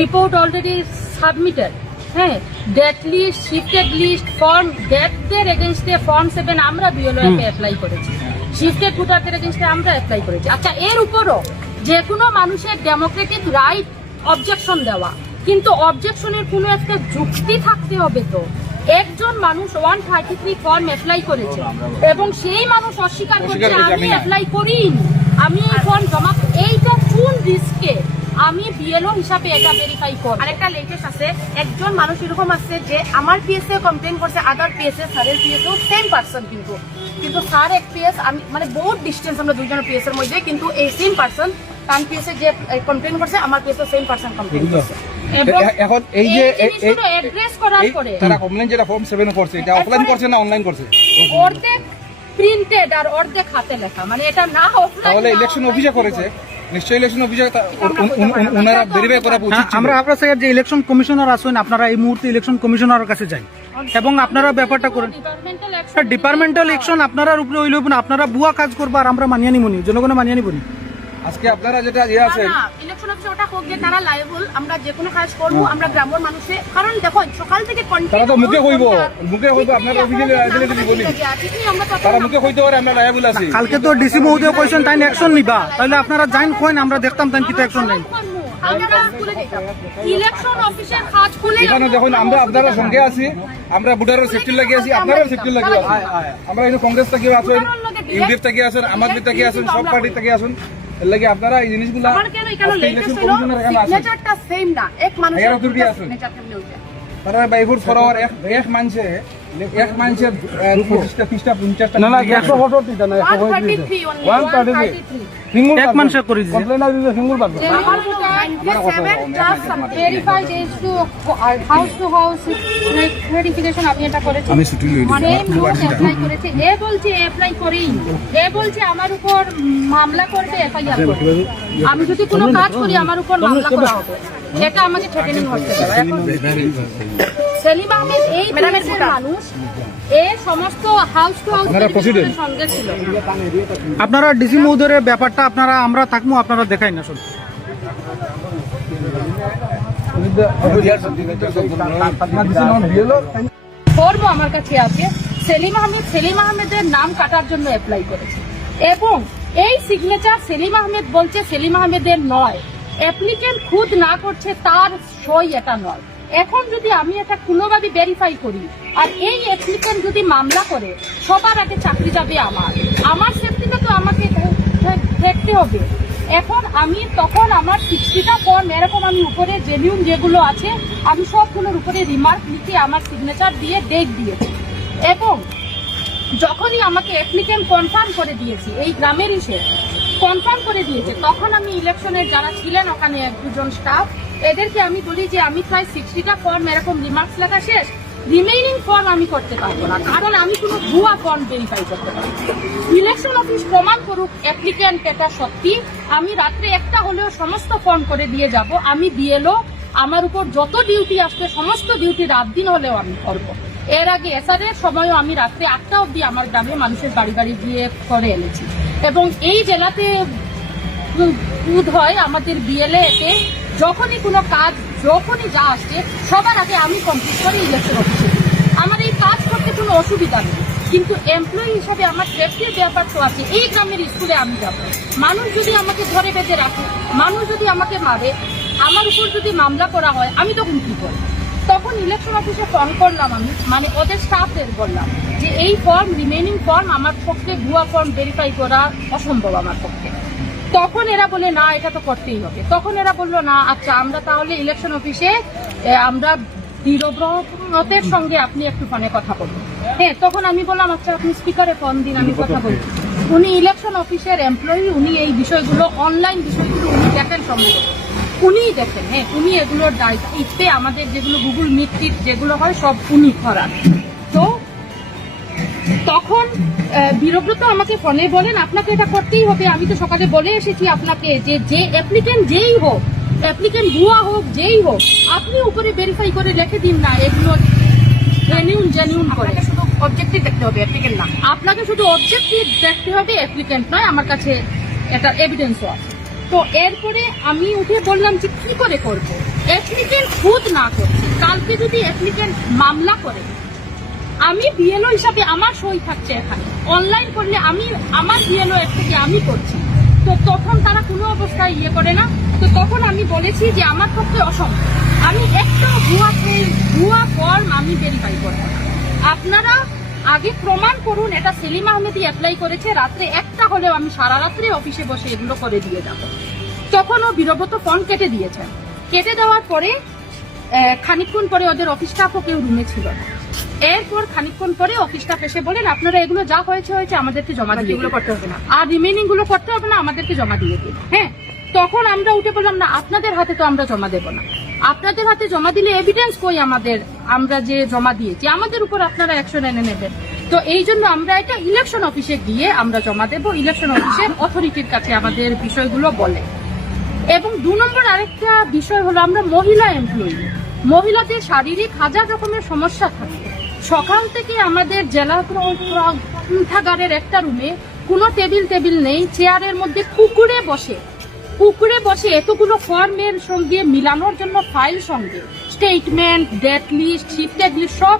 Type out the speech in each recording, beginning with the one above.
Report already submitted. হ্যাঁ, date list, shifted list, form ডেটদের এগেইনস্টে ফর্ম 7 আমরা বিএলওতে অ্যাপ্লাই করেছি, শিফটেড ভোটারদের এগেইনস্টে আমরা অ্যাপ্লাই করেছি। আচ্ছা, এর উপরও যে কোনো মানুষের ডেমোক্রেটিক রাইট অবজেকশন দেওয়া, কিন্তু অবজেকশনের কোনো একটা যুক্তি থাকতে হবে। তো একজন মানুষ 133 ফর্ম অ্যাপ্লাই করেছে এবং সেই মানুষ অস্বীকার করছে আমি অ্যাপ্লাই করিনি, আমি এই ফর্ম জমা, এইটা কোন রিস্কে আমি বিএলও হিসাবে এটা ভেরিফাই করব? আরেকটা লেটেস্ট আছে, একজন মানুষ এরকম আছে যে আমার পিএসএ কমপ্লেন করছে, আদার পিএসএ স্যারের পিএসএও সেম পারসন, কিন্তু স্যার এক পিএস, আমি মানে বহুত ডিস্টেন্স আমরা দুইজনের পিএস এর মধ্যে, কিন্তু এই সেম পারসন তার পিএসএ যে কমপ্লেন করছে আমার পিএসএ সেম পারসন কমপ্লেন করছে। এখন এই যে অ্যাড্রেস করার পরে তারা কমপ্লেন যেটা ফর্ম 7 করছে, এটা অফলাইন করছে না অনলাইন করছে? অর্ধেক প্রিন্টেড আর অর্ধেক হাতে লেখা, মানে এটা না অফলাইন। তাহলে ইলেকশন অফিসে করেছে, নিশ্চয়ই ইলেকশন অফিসে ওনারা ভেরিফাই করা উচিত ছিল। আমরা আপনার স্যার যে ইলেকশন কমিশনার আছেন, আপনারা এই মুহূর্তে ইলেকশন কমিশনারের কাছে যাই এবং আপনারা ব্যাপারটা করেন। ডিপার্টমেন্টাল ইলেকশন আপনার উপরে হইল, আপনারা বুয়া কাজ করবো আর আমরা মানিয়ে নিবনি, জনগণে মানিয়ে নিবনি। আজকে আপনারা যেটা ইয়ে আছে ইলেকশন অফিসে ওটা হোক যে তারা লাইবল, আমরা যে কোনো কাজ করবো আমরা গ্রামের মানুষে, কারণ দেখো সকাল থেকে তারা তো মুখে কইব আপনারা অফিসে বলি, তারা মুখে কইতে পারে আমরা লাইবল আছি। কালকে তো ডিসি মহোদয় কইছেন তাই অ্যাকশন নিবা, তাহলে আপনারা জাইন কইন, আমরা দেখতাম তাই কিটা অ্যাকশন নেই। ইলেকশন অফিসের কাজ খুলে এখানে দেখুন আমরা আপনারা সঙ্গে আছি, আমরা ভোটারের সেফটি লাগি আছি, আপনারাও সেফটি লাগি আছি। আমরা এই কংগ্রেস থেকে আছেন, ইউডিএফ থেকে আছেন, আম আদমি থেকে আছেন, সব পার্টি থেকে আছেন, এর লাগি আপনারা এই জিনিসগুলো সিগনেচারটা সেম না, এক মানুষের সিগনেচার কেমনে হইছে তারা বাইগুর ফরওয়ার এক মানছে এক মানছে 25টা 50টা না না 170 দিতা না 133 সিঙ্গল এক মানুষ করে দিছে কমপ্লেন আর দিতে সিঙ্গল পারবে verified is to house to house verification আমি এটা করেছি, আমি ছুটি লই মানে অ্যাপ্লাই করেছি। এ বলছে অ্যাপ্লাই করি, এ বলছে আমার উপর মামলা করবে, এফআইআর করবে। আমি যদি কোনো কাজ করি আমার উপর মামলা করা হবে, এটা আমাকে থ্রেটেনিং হচ্ছে। সেলিম আহমেদ এই ধরনের মানুষ, এ সমস্ত হাউস টু হাউস সঙ্গে ছিল। আপনারা ডিসি মহোদয়ের ব্যাপারটা আপনারা আমরা থাকবো, আপনারা দেখাই না শুধু ফর্ম আমার কাছে আছে। সেলিম আহমেদের নাম কাটার জন্য অ্যাপ্লাই করেছে এবং এই সিগনেচার সেলিম আহমেদ বলছে সেলিম আহমেদের নয়, অ্যাপ্লিকেন্ট খুদ না করছে তার সই এটা নয়। এখন যদি আমি এটা কোনোভাবে ভেরিফাই করি আর এই অ্যাপ্লিকেন্ট যদি মামলা করে, সবার আগে চাকরি যাবে আমার সেফটিটা তো আমাকে দেখতে হবে। এখন আমি তখন আমার 60টা ফর্ম এরকম আমি উপরে জেনিউন যেগুলো আছে আমি সবগুলোর উপরে রিমার্ক লিখে আমার সিগনেচার দিয়ে ডেট দিয়েছি এবং যখনই আমাকে অ্যাপ্লিকেন্ট কনফার্ম করে দিয়েছি, এই গ্রামের কনফার্ম করে দিয়েছে, তখন আমি ইলেকশনের যারা ছিলেন ওখানে এক দুজন স্টাফ, এদেরকে আমি বলি যে আমি প্রায় 60টা ফর্ম এরকম রিমার্কস লেখা শেষ, রিমেইনিং ফর্ম আমি করতে পারবো না, কারণ আমি কোনো ভুয়া ফর্ম ভেরিফাই করতে পারবো। ইলেকশন অফিস প্রমাণ করুক অ্যাপ্লিক্যান্ট এটা সত্যি, আমি রাত্রে একটা হলেও সমস্ত ফর্ম করে দিয়ে যাব। আমি বিএলও, আমার উপর যত ডিউটি আসবে সমস্ত ডিউটি রাত দিন হলেও আমি করবো। এর আগে এসআরের সময়ও আমি রাত্রে 8টা অবধি আমার গ্রামে মানুষের বাড়ি বাড়ি গিয়ে করে এনেছি এবং এই জেলাতে বোধ হয় আমাদের বিএলএ তে যখনই কোনো কাজ যখনই যা আসছে সবার আগে আমি কমপ্লিট করি ইলেকশন অফিসে। আমার এই কাজ করতে কোনো অসুবিধা নেই, কিন্তু এমপ্লয়ি হিসাবে আমার সেফটির ব্যাপার তো আছে। এই গ্রামের স্কুলে আমি যাব, মানুষ যদি আমাকে ধরে বেঁধে রাখে, মানুষ যদি আমাকে মারে, আমার উপর যদি মামলা করা হয়, আমি তখন কি করি? তখন ইলেকশন অফিসে ফোন করলাম, আমি মানে ওদের স্টাফদের বললাম যে এই ফর্ম রিমেইনিং ফর্ম আমার পক্ষে ভুয়া ফর্ম ভেরিফাই করা অসম্ভব আমার পক্ষে। তখন এরা বলে না এটা তো করতেই হবে। তখন এরা বললো না আচ্ছা আমরা তাহলে ইলেকশন অফিসে আমরা দৃঢ়ব্রতের সঙ্গে আপনি একটু ফোনে কথা বলুন। হ্যাঁ, তখন আমি বললাম আচ্ছা আপনি স্পিকারে ফোন দিন, আমি কথা বলছি। উনি ইলেকশন অফিসের এমপ্লয়ি, উনি এই বিষয়গুলো অনলাইন বিষয়গুলো উনি দেখেন সম্ভবত, উনিই দেখেন। হ্যাঁ, উনি এগুলোর দায়িত্বে আমাদের যেগুলো গুগল মিট টিট যেগুলো হয় সব উনি করান। তো তখন বীরব্রত আমাকে ফোনে বলেন আপনাকে এটা করতেই হবে, আমি তো সকালে বলে এসেছি আপনাকে যে অ্যাপ্লিকেন্ট যেই হোক, অ্যাপ্লিকেন্ট ভুয়া হোক যেই হোক, আপনি উপরে ভেরিফাই করে রেখে দিন না, এগুলো জেনিউন করে। শুধু অবজেক্টিভ দেখতে হবে, অ্যাপ্লিকেন্ট না। আপনাকে শুধু অবজেক্টিভ দেখতে হবে, অ্যাপ্লিকেন্ট নয়। আমার কাছে এটা এভিডেন্সও আছে। তো এরপরে আমি উঠে বললাম যে কি করে করবো, অ্যাপ্লিকেন্ট খুদ না করছে, কালকে যদি অ্যাপ্লিকেন্ট মামলা করে, আমি বিএলও হিসাবে আমার সই থাকছে এখানে, অনলাইন করলে আমি আমার বিএলও এর থেকে আমি করছি, তো তখন তারা কোনো অবস্থায় ইয়ে করে না। তো তখন আমি বলেছি যে আমার পক্ষে অসম্ভব, আমি একটা ভুয়া ফর্ম আমি ভেরিফাই করবো না, আপনারা আগে প্রমাণ করুন এটা সেলিম আহমেদই অ্যাপ্লাই করেছে, রাত্রে 1টা হলেও আমি সারা রাত্রে অফিসে বসে এগুলো করে দিয়ে যাব। তখন ও বীরব্রত ফোন কেটে দিয়েছেন, কেটে দেওয়ার পরে খানিকক্ষণ পরে ওদের অফিস স্টাফও কেউ রুমে ছিল না। এরপর খানিকক্ষণ পরে অফিস স্টাফ এসে বলেন আপনারা এগুলো যা হয়েছে আমাদেরকে জমা দিয়ে এগুলো করতে হবে না, আর রিমেইনিং গুলো করতে হবে না, আমাদেরকে জমা দিয়ে দিন। হ্যাঁ, তখন আমরা উঠে বললাম না, আপনাদের হাতে তো আমরা জমা দেব না, আপনাদের হাতে জমা দিলে এভিডেন্স কই আমাদের, আমরা যে জমা দিয়েছি আমাদের উপর আপনারা অ্যাকশন এনে নেবেন। তো এই জন্য আমরা এটা ইলেকশন অফিসে গিয়ে আমরা জমা দেব, ইলেকশন অফিসের অথরিটির কাছে আমাদের বিষয়গুলো বলে। এবং 2 নম্বর আরেকটা বিষয় হলো আমরা মহিলা এমপ্লয়ি, মহিলাদের শারীরিক হাজার রকমের সমস্যা থাকে। সকাল থেকে আমাদের জেলা গ্রন্থাগারের একটা রুমে কোনো টেবিল নেই, চেয়ারের মধ্যে কুকুরে বসে এতগুলো ফর্মের সঙ্গে মিলানোর জন্য ফাইল সঙ্গে statement, date list, shifted list সব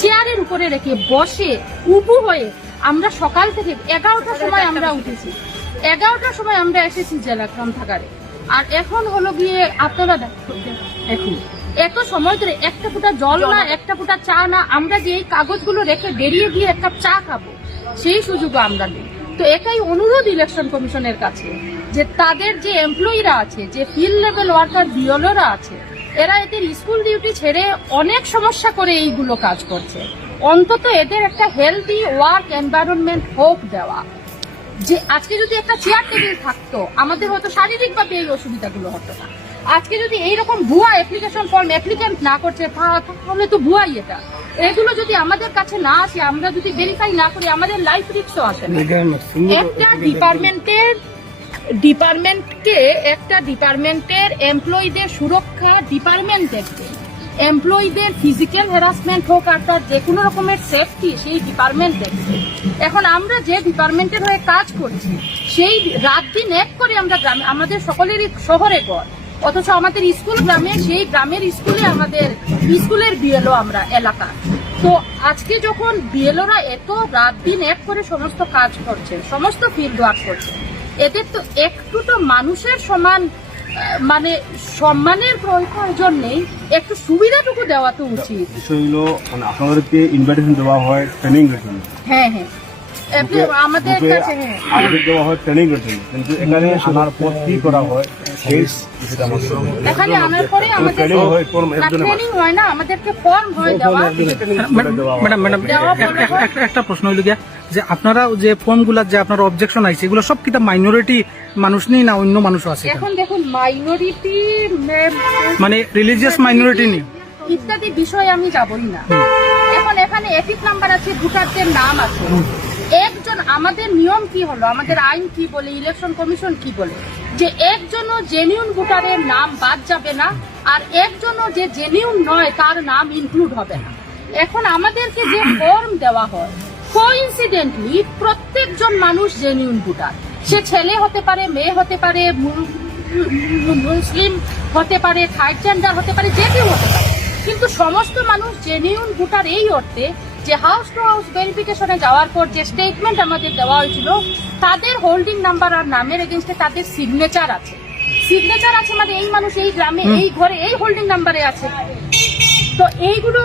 চেয়ারের উপরে রেখে বসে উবু হয়ে আমরা সকাল থেকে 11টার সময় আমরা উঠেছি, 11টার সময় আমরা এসেছি জেলা গ্রন্থাগারে। আর এখন হলো গিয়ে আপনারা এখন এত সময় ধরে একটা ফোঁটা জল না, একটা ফোঁটা চা না, আমরা যে এই কাগজগুলো রেখে বেরিয়ে গিয়ে একটা চা খাবো সেই সুযোগও আমরা নেই। তো এটাই অনুরোধ ইলেকশন কমিশনের কাছে যে তাদের যে এমপ্লয়িরা আছে, যে ফিল্ড লেভেল ওয়ার্কার বিএলওরা আছে, এরা এদের স্কুল ডিউটি ছেড়ে অনেক সমস্যা করে এইগুলো কাজ করছে, অন্তত এদের একটা হেলদি ওয়ার্ক এনভায়রনমেন্ট হোক দেওয়া। যে আজকে যদি একটা চেয়ার টেবিল থাকতো আমাদের হয়তো শারীরিকভাবে এই অসুবিধাগুলো হতো না। আজকে যদি এইরকম ভুয়া অ্যাপ্লিকেশন ফর্ম অ্যাপ্লিকেন্ট না করছে তাহলে তো ভুয়াই এটা। এগুলো যদি আমাদের কাছে না আসে, আমরা যদি ভেরিফাই না করি, আমাদের লাইফ রিস্কও আসে না। একটা ডিপার্টমেন্টের এমপ্লয়ীদের সুরক্ষা ডিপার্টমেন্ট দেখবে, এমপ্লয়ীদের ফিজিক্যাল হ্যারাসমেন্ট হোক আর তার যে কোনো রকমের সেফটি সেই ডিপার্টমেন্ট দেখবে। এখন আমরা যে ডিপার্টমেন্টের হয়ে কাজ করছি সেই রাত দিন এক করে আমরা গ্রামে, আমাদের সকলেরই শহরে ঘর, অথচ আমাদের স্কুল গ্রামে, সেই গ্রামের স্কুলে আমাদের স্কুলের বিএলও আমরা এলাকা। তো আজকে যখন বিএলওরা এত রাত দিন এক করে সমস্ত কাজ করছে, সমস্ত ফিল্ড ওয়ার্ক করছে, এদের তো একটু তো মানুষের সমান মানে সম্মানের প্রয়োজন নেই, একটু সুবিধাটুকু দেওয়া তো উচিত। বিষয় হলো মানে আপনাদেরকে ইনভাইটেশন দেওয়া হয় ট্রেনিং এর জন্য। হ্যাঁ, আমাদের কাছে আমাদের দেওয়া হয় ট্রেনিং এর জন্য, কিন্তু এখানে আনার পর কি করা হয় সেই বিষয়টা আমাদের এখানে আনার পরে আমাদের ট্রেনিং হয় ফর্ম এর জন্য ট্রেনিং হয় না, আমাদেরকে ফর্ম হয় দেওয়া। ম্যাডাম একটা প্রশ্ন হইল গিয়া যে আপনারা যে ফর্মগুলা যে আপনার অবজেকশন আইছে এগুলো সব কিটা মাইনরিটি মানুষ নেই না অন্য মানুষও আছে? এখন দেখুন মাইনরিটি মানে রিলিজিয়াস মাইনরিটি নেই ইত্যাদি বিষয়ে আমি যাবই না। এখন এখানে এপিক নাম্বার আছে, ভোটারদের নাম আছে, একজন আমাদের নিয়ম কি হলো, আমাদের আইন কি বলে, ইলেকশন কমিশন কি বলে যে একজনও জেনিউন ভোটারের নাম বাদ যাবে না, আর একজনও যে জেনিউন নয় তার নাম ইনক্লুড হবে না। এখন আমাদেরকে যে ফর্ম দেওয়া হয়, কোইন্সিডেন্টলি প্রত্যেকজন মানুষ জেনিউন ভোটার, সে ছেলে হতে পারে, মেয়ে হতে পারে, মুসলিম হতে পারে, থার্ড জেন্ডার হতে পারে, যে কেউ হতে পারে, কিন্তু সমস্ত মানুষ জেনিউন ভোটার এই অর্থে যে হাউস টু হাউস ভেরিফিকেশনে যাওয়ার পর যে স্টেটমেন্ট আমাদের দেওয়া হয়েছিল তাদের হোল্ডিং নাম্বার আর নামের এগেইনস্টে তাদের সিগনেচার আছে মানে এই মানুষ এই গ্রামে এই ঘরে এই হোল্ডিং নাম্বারে আছে। তো এইগুলো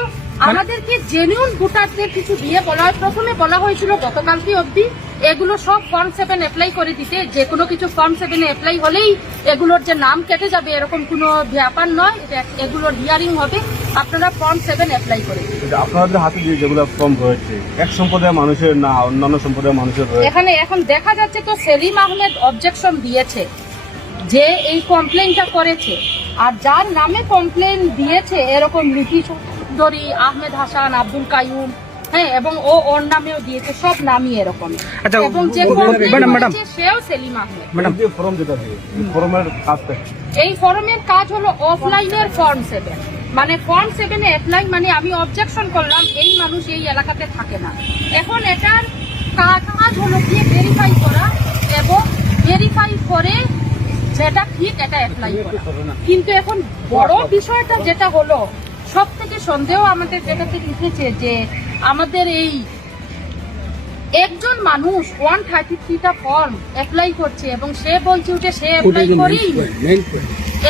আমাদেরকে জেনুইন ভোটারদের কিছু দিয়ে বলা হয়। প্রথমে বলা হয়েছিল গতকালকে অবধি এগুলো সব ফর্ম 7 অ্যাপ্লাই করে দিতে, যে কোনো কিছু ফর্ম 7 অ্যাপ্লাই হলেই এগুলোর যে নাম কেটে যাবে এরকম কোনো ব্যাপার নয়, এগুলোর হিয়ারিং হবে, আপনারা ফর্ম 7 অ্যাপ্লাই করে দিন। আপনাদের হাতে যেগুলো ফর্ম রয়েছে এক সম্প্রদায়ের মানুষের না অন্যান্য সম্প্রদায়ের মানুষের রয়েছে? এখানে এখন দেখা যাচ্ছে তো সেলিম আহমেদ অবজেকশন দিয়েছে যে এই কমপ্লেনটা করেছে, আর যার নামে কমপ্লেন দিয়েছে এরকম লিপি চৌধুরী, আহমেদ হাসান, আব্দুল কাইয়ুম, হ্যাঁ, এবং ওর নামেও দিয়েছে, সব নামই এরকম। এবং যে কমপ্লেন সেও সেলিম আহমেদ। ম্যাডাম যে ফর্ম যেটা দিয়ে ফর্মের কাজটা, এই ফর্মের কাজ হলো অফলাইনের ফর্ম 7, মানে ফর্ম 7 এ অ্যাপ্লাই মানে আমি অবজেকশন করলাম এই মানুষ এই এলাকাতে থাকে না। এখন এটার কাজ হলো গিয়ে ভেরিফাই করা, এবং ভেরিফাই করে সেটা ঠিক, এটা অ্যাপ্লাই করা। কিন্তু এখন বড় বিষয়টা যেটা হলো, সব থেকে সন্দেহ আমাদের যেটাতে উঠেছে যে আমাদের এই একজন মানুষ 133টা ফর্ম অ্যাপ্লাই করছে এবং সে বলছে যে সে অ্যাপ্লাই করেই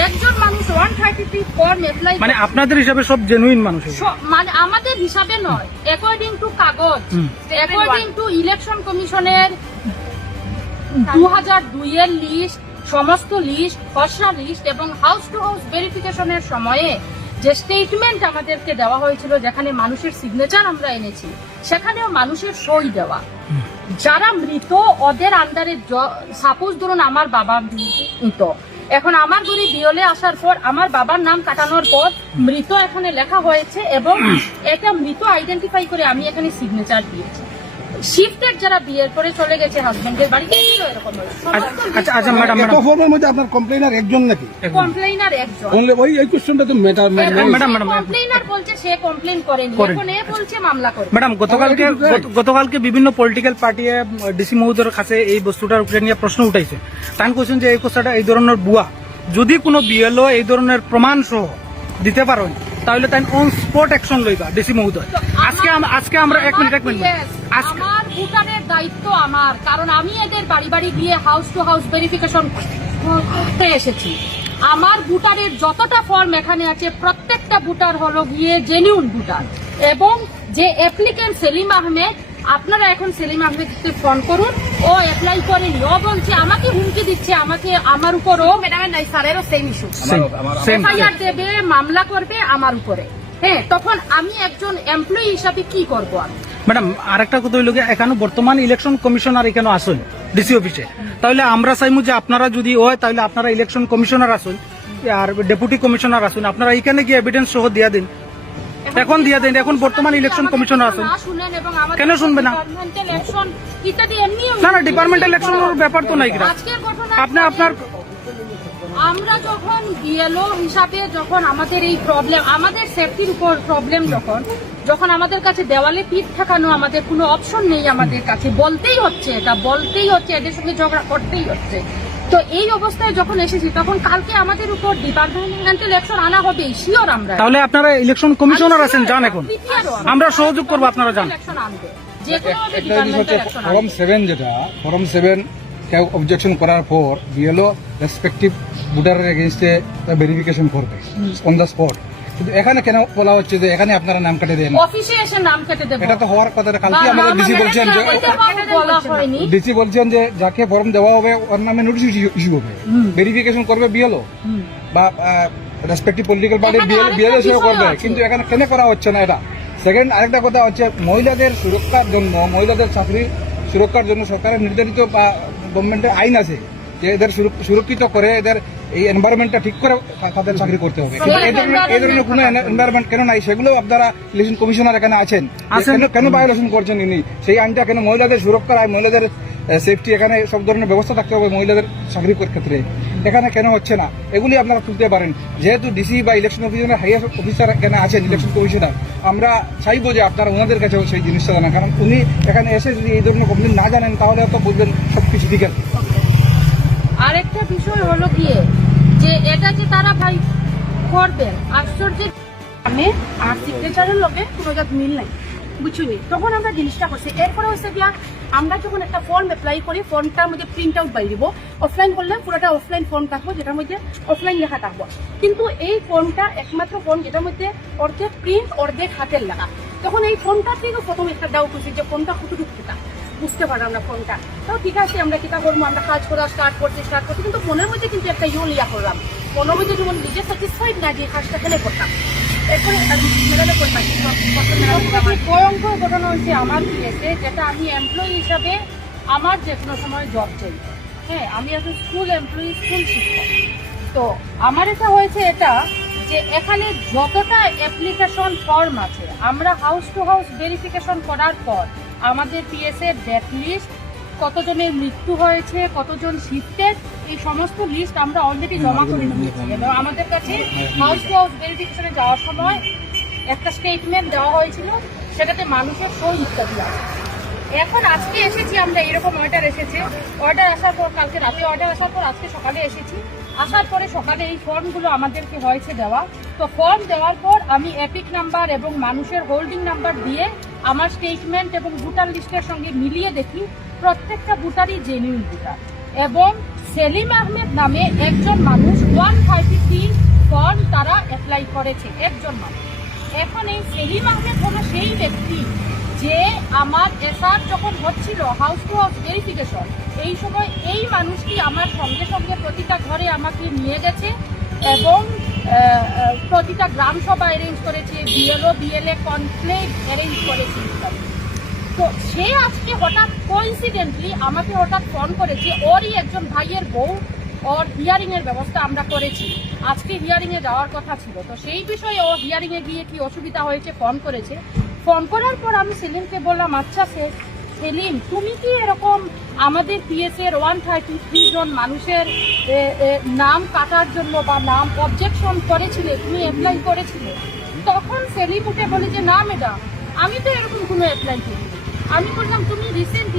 একজন মানুষ 133 ফর্ম অ্যাপ্লাই মানে আপনাদের হিসাবে সব জেনুইন মানুষ এগুলো? মানে আমাদের হিসাবে নয়, অ্যাকর্ডিং টু কাগজ, অ্যাকর্ডিং টু ইলেকশন কমিশনের 2002 এর লিস্ট, সমস্ত লিস্ট, খসড়া লিস্ট এবং হাউস টু হাউস ভেরিফিকেশনের সময়ে যে স্টেটমেন্ট আমাদেরকে দেওয়া হয়েছিল, যেখানে মানুষের সিগনেচার আমরা এনেছি, সেখানেও মানুষের সই দেওয়া। যারা মৃত ওদের আন্ডারে, সাপোজ ধরুন আমার বাবা মৃত, এখন আমার ঘরে বিয়লে আসার পর আমার বাবার নাম কাটানোর পর মৃত এখানে লেখা হয়েছে এবং এটা মৃত আইডেন্টিফাই করে আমি এখানে সিগনেচার দিয়েছি। শিফটেড যারা বিয়ের করে চলে গেছে হাজবেন্ডের বাড়িতে, এরকম আচ্ছা আচ্ছা ম্যাডাম, এত ফর্মের মধ্যে আপনার কমপ্লেইনার একজন নাকি? কমপ্লেইনার একজন। অনলি ওই এই কোশ্চেনটা তো ম্যাটার ম্যাডাম, কমপ্লেইনার বলছে সে কমপ্লেইন করেনি, এখন এ বলছে মামলা করে। ম্যাডাম, গতকালকে বিভিন্ন পলিটিক্যাল পার্টি ডিসি মহোদয়ের কাছে এই বস্তুটার উপরে নিয়ে প্রশ্ন উঠাইছে। তাই কোশ্চেন যে এই কথাটা এই ধরনের বুয়া, যদি কোনো বিএলও এই ধরনের প্রমাণ সহ দিতে পারেন তাহলে তাই অন স্পট অ্যাকশন লইবা ডিসি মহোদয়। আজকে আমরা এক মিনিট আমার ভোটারের দায়িত্ব আমার, কারণ আমি এদের বাড়ি বাড়ি গিয়ে হাউস টু হাউস ভেরিফিকেশন করতে এসেছি। আমার ভোটারের যতটা ফর্ম এখানে আছে প্রত্যেকটা ভোটার হলো গিয়ে জেনুইন ভোটার, এবং যে অ্যাপ্লিকেন্ট সেলিম আহমেদ, আপনারা এখন সেলিম আহমেদকে ফোন করুন, ও অ্যাপ্লাই করেনি, ও বলছে আমাকে হুমকি দিচ্ছে, আমাকে আমার উপরও ম্যাডামের নাই, স্যারেরও সেম ইস্যু, এফআইআর দেবে, মামলা করবে আমার উপরে। হ্যাঁ, তখন আমি একজন এমপ্লয়ি হিসাবে কি করবো আমি? ম্যাডাম, আরেকটা কথা হইল এখানে বর্তমান ইলেকশন কমিশনার এখানে আসুন ডিসি অফিসে, তাহলে আমরা চাইমু যে আপনারা যদি হয় তাহলে আপনারা ইলেকশন কমিশনার আসুন আর ডেপুটি কমিশনার আসুন, আপনারা এখানে গিয়ে এভিডেন্স সহ দিয়া দিন, এখন দিয়া দেন। এখন বর্তমান ইলেকশন কমিশনার আছেন, কেন শুনবে না? না না, ডিপার্টমেন্টাল ইলেকশনের ব্যাপার তো নাই। আপনি আপনার আমরা যখন বিএলও হিসাবে যখন আমাদের এই প্রবলেম, আমাদের সেফটির উপর প্রবলেম, যখন আমাদের কাছে দেওয়ালে পিঠ ঠেকানো, আমাদের কোনো অপশন নেই, আমাদের কাছে বলতেই হচ্ছে, এটা বলতেই হচ্ছে, এদের সঙ্গে ঝগড়া করতেই হচ্ছে। তো এই অবস্থায় যখন এসেছি, তখন কালকে আমাদের উপর ডিপার্টমেন্টাল অ্যাকশন আনা হবে, শিওর আমরা। তাহলে আপনারা ইলেকশন কমিশনার আছেন, যান, এখন আমরা সহযোগ করবো, আপনারা যান। একটা জিনিস হচ্ছে ফর্ম 7, যেটা ফর্ম 7 কেউ অবজেকশন করার পর বিএলও রেসপেক্টিভ ভোটারের এগেইনস্টে ভেরিফিকেশন করবে অন দ্য স্পট। কিন্তু এখানে কেন বলা হচ্ছে যে এখানে আপনারা নাম কেটে দেন? অফিসে এসে নাম কেটে দেব, এটা তো হওয়ার কথা। কালকে আমাদের ডিসি বলছেন যে বলা হয়নি, ডিসি বলছেন যে যাকে ফর্ম দেওয়া হবে ওর নামে নোটিশ ইস্যু হবে, ভেরিফিকেশন করবে বিএলও বা রেসপেক্টিভ পলিটিক্যাল পার্টির বিএলও সেও করবে। কিন্তু এখানে কেন করা হচ্ছে না এটা? সেকেন্ড, আরেকটা কথা হচ্ছে মহিলাদের সুরক্ষার জন্য, মহিলাদের চাকরি সুরক্ষার জন্য সরকারের নির্ধারিত বা গভর্নমেন্টের আইন আছে যে এদের সুরক্ষিত করে, এদের এই এনভায়রনমেন্টটা ঠিক করে তাদের চাকরি করতে হবে। এই ধরনের কোনো এনভায়রনমেন্ট কেন নাই? সেগুলো আপনারা ইলেকশন কমিশনার এখানে আছেন, কেন ভায়োলেশন করছেন ইনি? সেই আইনটা কেন, মহিলাদের সুরক্ষার আইন, মহিলাদের সেফটি, এখানে সব ধরনের ব্যবস্থা থাকতে হবে মহিলাদের চাকরির ক্ষেত্রে, এখানে কেন হচ্ছে না? এগুলি আপনারা তুলতে পারেন। যেহেতু ডিসি বা ইলেকশন অফিসার হাইয়ার অফিসার এখানে আছেন, ইলেকশন কমিশনার, আমরা চাইবো যে আপনারা ওনাদের কাছেও সেই জিনিসটা জানান, কারণ উনি এখানে এসে যদি এই ধরনের কমপ্লেন না জানেন তাহলে তো বলবেন সবকিছু ঠিক আছে। আরেকটা বিষয় হলো গিয়ে যে এটা যে তারা ভাই করবেন, আশ্চর্যের আমি আর সিগনেচারের লগে কোনো জাত মিল নাই, বুঝুনি। তখন আমরা জিনিসটা করছি। এরপরে হচ্ছে গিয়া আমরা যখন একটা ফর্ম অ্যাপ্লাই করি, ফর্মটার মধ্যে প্রিন্ট আউট বাই দিব, অফলাইন করলে পুরোটা অফলাইন ফর্ম থাকবো, যেটার মধ্যে অফলাইন লেখা থাকবো। কিন্তু এই ফর্মটা একমাত্র ফর্ম যেটার মধ্যে অর্ধেক প্রিন্ট অর্ধেক হাতের লেখা। তখন এই ফর্মটা থেকে প্রথম একটা ডাউট হচ্ছে যে ফর্মটা কতটুকু থাকা, বুঝতে পারলাম না ফর্মটা। তো ঠিক আছে, আমরা কিতা করবো, আমরা কাজ করা স্টার্ট করছি, কিন্তু মনের মধ্যে কিন্তু একটা ইয়া করলাম, মনের মধ্যে যেমন নিজে স্যাটিসফাইড না যে কাজটা ফেলে করতাম। এরপরে ভয়ঙ্কর ঘটনা হয়েছে আমার কেসে, যেটা আমি এমপ্লয়ি হিসাবে আমার যে কোনো সময় জব চাই। হ্যাঁ, আমি একজন স্কুল এমপ্লয়ি, স্কুল শিক্ষক। তো আমার এটা হয়েছে এটা যে এখানে যতটা অ্যাপ্লিকেশন ফর্ম আছে, আমরা হাউস টু হাউস ভেরিফিকেশন করার পর আমাদের পিএসএ ডেথ লিস্ট, কতজনের মৃত্যু হয়েছে, কতজন শিফটেড, এই সমস্ত লিস্ট আমরা অলরেডি জমা করে নিয়েছি। এবং আমাদের কাছে হাউস টু হাউস ভেরিফিকেশনে যাওয়ার সময় একটা স্টেটমেন্ট দেওয়া হয়েছিল, সেটাতে মানুষের সই ইত্যাদি আছে। এখন আজকে এসেছি আমরা, এরকম অর্ডার এসেছে, অর্ডার আসার পর কালকে রাতে অর্ডার আসার পর আজকে সকালে এসেছি, আসার পরে সকালে এই ফর্মগুলো আমাদেরকে হয়েছে দেওয়া। তো ফর্ম দেওয়ার পর আমি এপিক নাম্বার এবং মানুষের হোল্ডিং নাম্বার দিয়ে আমার স্টেটমেন্ট এবং ভোটার লিস্টের সঙ্গে মিলিয়ে দেখি প্রত্যেকটা ভোটারই জেনুইন ভোটার। এবং সেলিম আহমেদ নামে একজন মানুষ 133 ফর্ম তারা অ্যাপ্লাই করেছে, একজন মানুষ। এখন এই সেলিম আহমেদ হলো সেই ব্যক্তি যে আমার এসআর যখন হচ্ছিল হাউস টু হাউস ভেরিফিকেশন, এই সময় এই মানুষটি আমার সঙ্গে সঙ্গে প্রতিটা ঘরে আমাকে নিয়ে গেছে এবং প্রতিটা গ্রাম সভা অ্যারেঞ্জ করেছে, বিএলও বিএলএ কনক্লেভ অ্যারেঞ্জ করেছে ইত্যাদি। তো সে আজকে হঠাৎ কোইন্সিডেন্টলি আমাকে হঠাৎ ফোন করেছে, ওরই একজন ভাইয়ের বউ, ওর হিয়ারিং এর ব্যবস্থা আমরা করেছি, আজকে হিয়ারিং এ যাওয়ার কথা ছিল। তো সেই বিষয়ে ও হিয়ারিং এ গিয়ে কি অসুবিধা হয়েছে ফোন করেছে। ফোন করার পর আমি সেলিমকে বললাম, আচ্ছা সেলিম, তুমি কি এরকম আমাদের পিএস এর 133 জন মানুষের নাম কাটার জন্য বা নাম অবজেকশন করেছিলে, তুমি অ্যাপ্লাই করেছিলে? তখন সেলিম উঠে বলে যে না ম্যাডাম, আমি তো এরকম কোনো অ্যাপ্লাই করিনি। আমি বললাম তুমি রিসেন্ট